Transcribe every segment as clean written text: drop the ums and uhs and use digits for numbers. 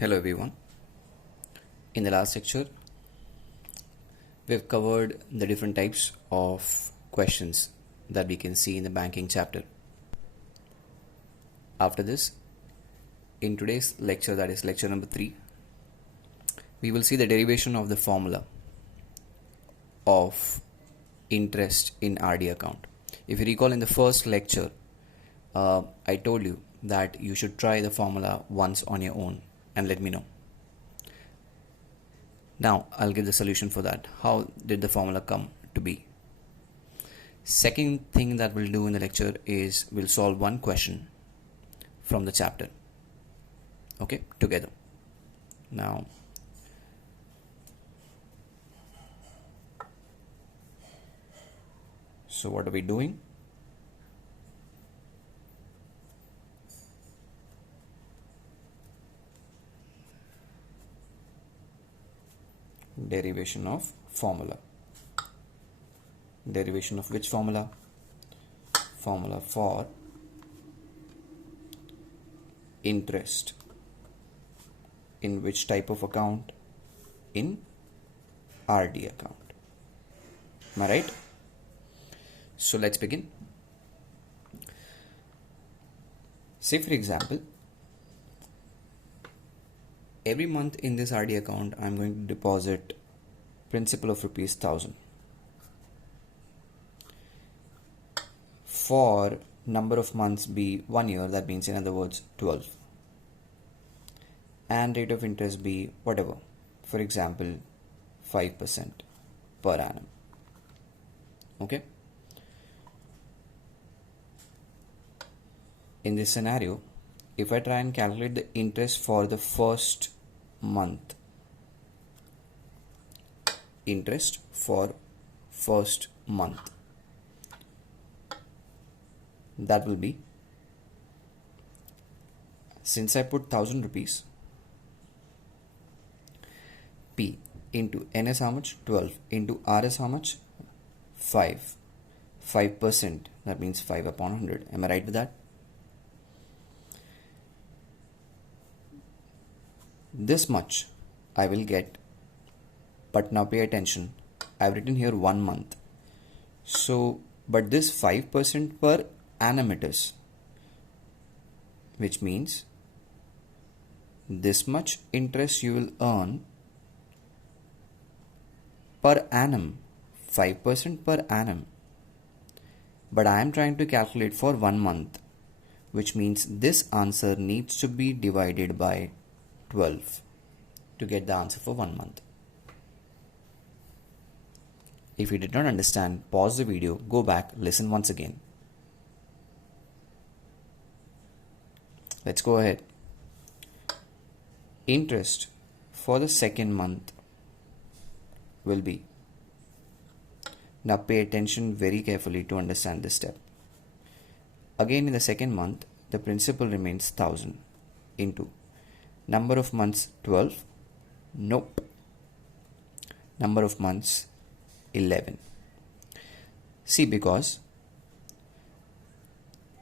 Hello everyone. In the last lecture, we've covered the different types of questions that we can see in the banking chapter. After this, in today's lecture, that is lecture number 3, we will see the derivation of the formula of interest in RD account. If you recall, in the first lecture, I told you that you should try the formula once on your own and let me know. Now I'll give the solution for that. How did the formula come to be? Second thing that we'll do in the lecture is we'll solve one question from the chapter. Okay, together. Now, so what are we doing? Derivation of formula. Derivation of which formula? Formula for interest. In which type of account? In RD account. Am I right? So let's begin. Say for example, every month in this RD account, I'm going to deposit principal of rupees 1000 for number of months be 1 year, that means in other words 12, and rate of interest be whatever, for example 5% per annum. Okay, in this scenario, if I try and calculate the interest for the first month, interest for first month, that will be, since I put 1000 rupees, P into N is how much? 12 into R is how much? 5. 5%, that means 5 upon 100. Am I right with that? This much I will get, but now pay attention, I've written here 1 month. So, but this 5% per annum it is, which means this much interest you will earn per annum, 5% per annum. But I am trying to calculate for 1 month, which means this answer needs to be divided by 12 to get the answer for 1 month. If you did not understand, pause the video, go back, listen once again. Let's go ahead. Interest for the second month will be, now pay attention very carefully to understand this step. Again, in the second month, the principal remains 1000 into number of months 12, nope, number of months 11. See, because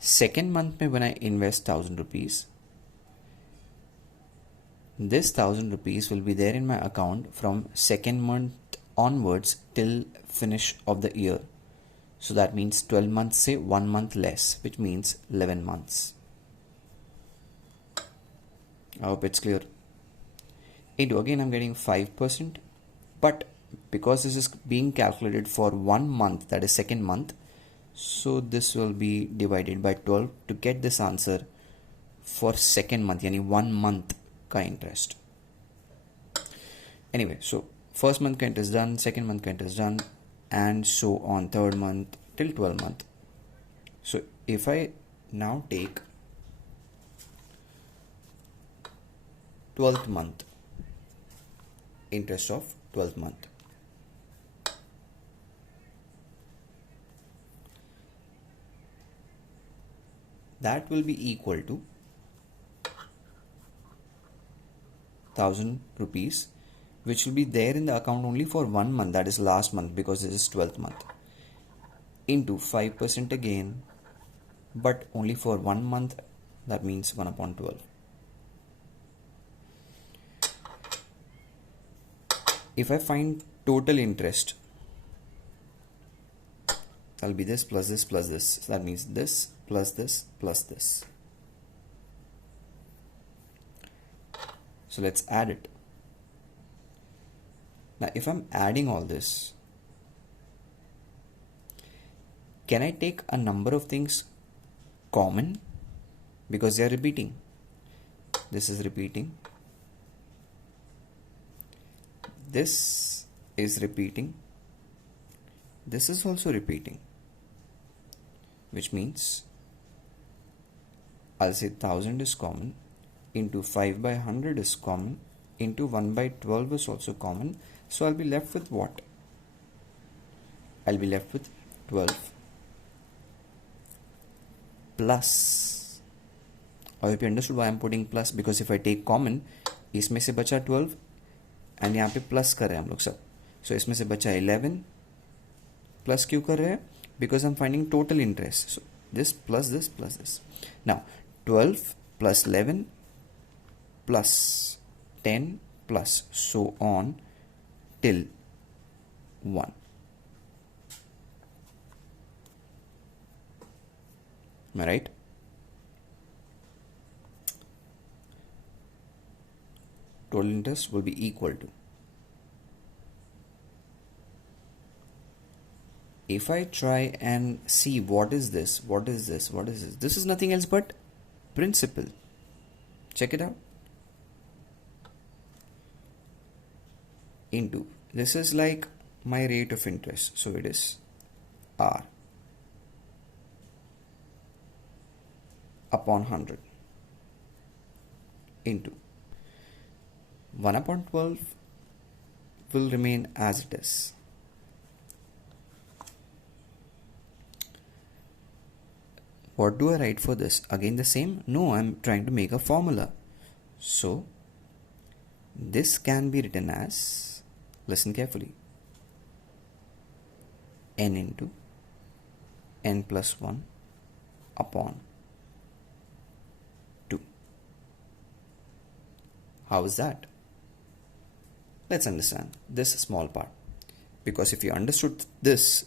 second month mein when I invest 1000 rupees, this 1000 rupees will be there in my account from second month onwards till finish of the year. So that means 12 months, say 1 month less, which means 11 months. I hope it's clear. Into, again I'm getting 5%, but because this is being calculated for 1 month, that is second month, so this will be divided by 12 to get this answer for second month, yani 1 month ka interest. Anyway, so first month ka interest done, second month ka interest done, and so on, third month till 12 month. So if I now take 12th month, interest of 12th month, that will be equal to 1000 rupees, which will be there in the account only for 1 month, that is last month, because this is 12th month, into 5% again, but only for 1 month, that means 1 upon 12. if I find total interest, that'll be this plus this plus this. So that means this plus this plus this. So let's add it. Now if I'm adding all this, can I take a number of things common? Because they are repeating. This is repeating. This is repeating. This is also repeating. Which means I'll say 1000 is common, into 5 by 100 is common, into 1 by 12 is also common. So I'll be left with what? I'll be left with 12 plus. I hope you understood why I'm putting plus, because if I take common, इसमें से बचा 12 and यहाँ पे plus कर रहे हैं हम लोग सब. So इसमें से बचा 11 plus क्यों कर रहे हैं? Because I'm finding total interest. So this plus this plus this. Now 12 plus 11 plus 10 plus so on till 1. Am I right? Total interest will be equal to, if I try and see what is this, what is this, what is this, this is nothing else but principal. Check it out. Into, this is like my rate of interest, so it is R upon 100 into 1 upon 12 will remain as it is. What do I write for this? Again the same? No, I'm trying to make a formula. So this can be written as, listen carefully, n into n plus 1 upon 2. How is that? Let's understand this small part, because if you understood this,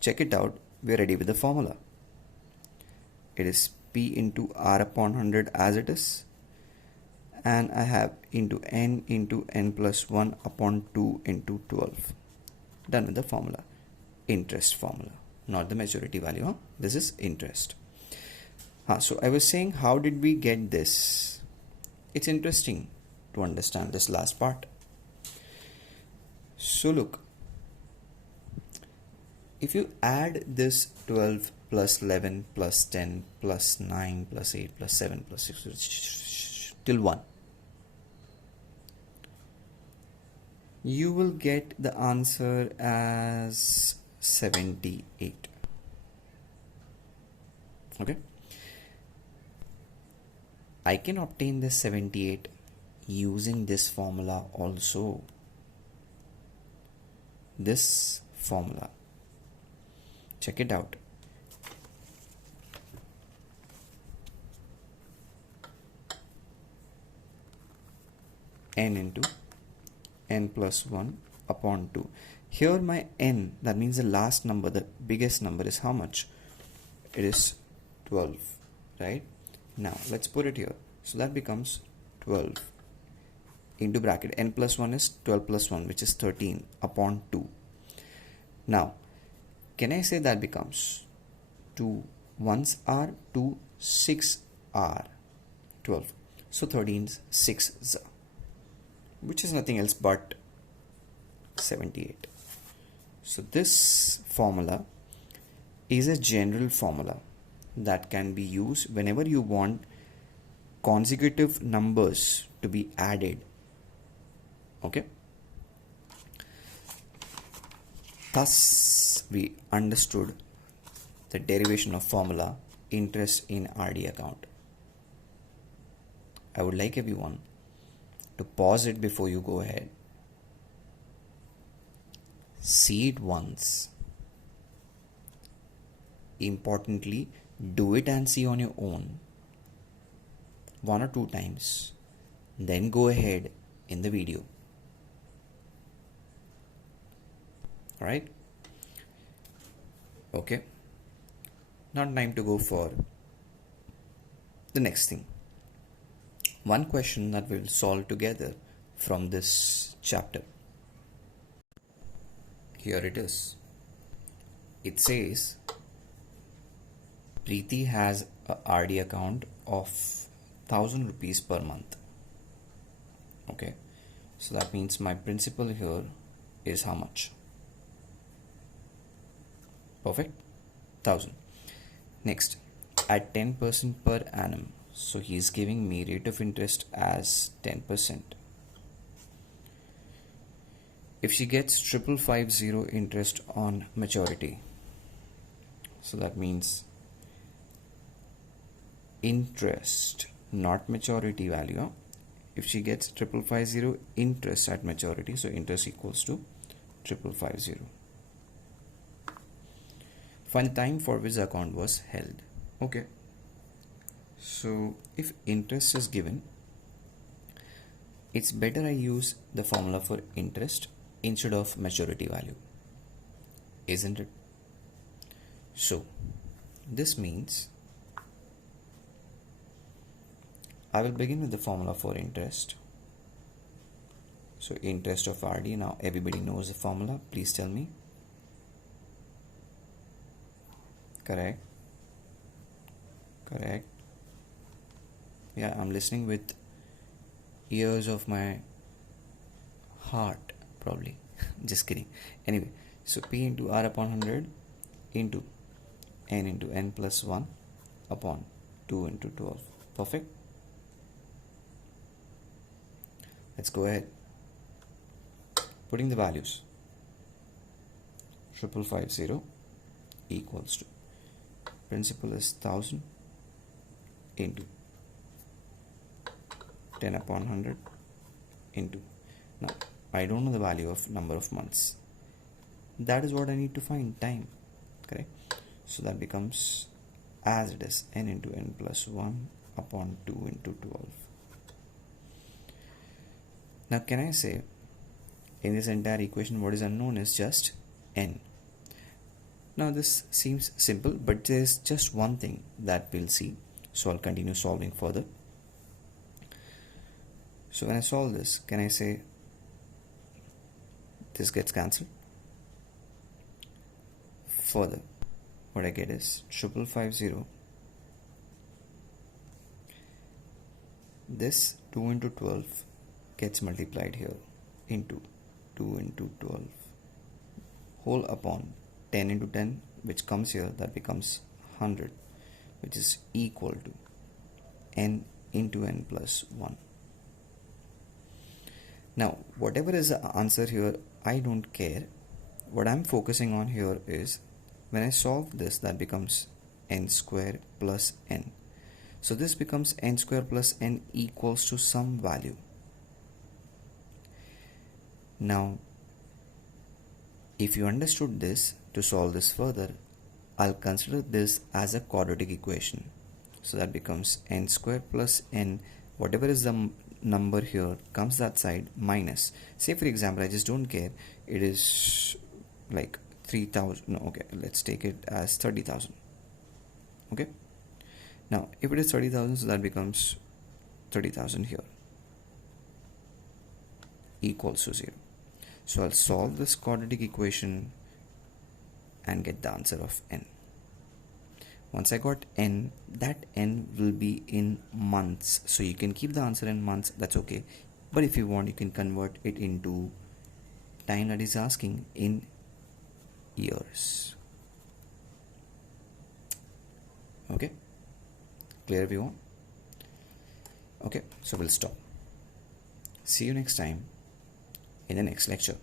check it out, we're ready with the formula. It is P into R upon 100 as it is, and I have into n plus 1 upon 2 into 12. Done with the formula. Interest formula, not the majority value. Huh? This is interest. So I was saying, how did we get this? It's interesting to understand this last part. So look, if you add this 12 plus 11 plus 10 plus 9 plus 8 plus 7 plus 6 till 1, you will get the answer as 78. Okay, I can obtain this 78 using this formula also. This formula, check it out. N into n plus 1 upon 2. Here my n, that means the last number, the biggest number, is how much? It is 12, right? Now let's put it here. So that becomes 12 into bracket n plus 1 is 12 plus 1, which is 13 upon 2. Now can I say that becomes 2 1s are 2 6 are 12. So 13's 6's, which is nothing else but 78. So this formula is a general formula that can be used whenever you want consecutive numbers to be added. Okay, thus we understood the derivation of formula interest in RD account. I would like everyone to pause it before you go ahead. See it once. Importantly, do it and see on your own 1 or 2 times. Then go ahead in the video. Alright? Okay. Now time to go for the next thing. One question that we'll solve together from this chapter. Here it is. It says Preeti has a RD account of 1000 rupees per month. Okay, so that means my principal here is how much? Perfect, 1000. Next, at 10% per annum, so he's giving me rate of interest as 10%. If she gets 5550 interest on maturity, so that means interest, not maturity value. If she gets 5550 interest at maturity, so interest equals to 5550. Find the time for which the account was held. Okay, so if interest is given, it's better I use the formula for interest instead of maturity value, isn't it? So this means I will begin with the formula for interest. So interest of RD, now everybody knows the formula, please tell me. Correct, correct. Yeah, I'm listening with ears of my heart, probably. Just kidding. Anyway, so P into R upon 100 into n plus 1 upon 2 into 12. Perfect. Let's go ahead. Putting the values. 5550 equals to principal is 1000 into 10 upon 100 into, now I don't know the value of number of months, that is what I need to find, time, correct? So that becomes as it is, n into n plus 1 upon 2 into 12. Now can I say in this entire equation what is unknown is just n. Now this seems simple, but there is just one thing that we'll see, so I'll continue solving further. So when I solve this, can I say this gets cancelled? Further, what I get is 5550. This 2 into 12 gets multiplied here into 2 into 12 whole upon 10 into 10, which comes here, that becomes 100, which is equal to n into n plus 1. Now whatever is the answer here, I don't care. What I'm focusing on here is when I solve this, that becomes n square plus n. So this becomes n square plus n equals to some value. Now if you understood this, to solve this further, I'll consider this as a quadratic equation. So that becomes n square plus n, whatever is the number here comes that side minus, say for example, I just don't care, it is like 3000, no, okay, let's take it as 30,000. Okay, now if it is 30,000, so that becomes 30,000 here equals to 0. So I'll solve this quadratic equation and get the answer of n. Once I got n, that n will be in months, so you can keep the answer in months, that's okay, but if you want, you can convert it into time that is asking in years. Okay, clear everyone? Okay, so we'll stop. See you next time in the next lecture.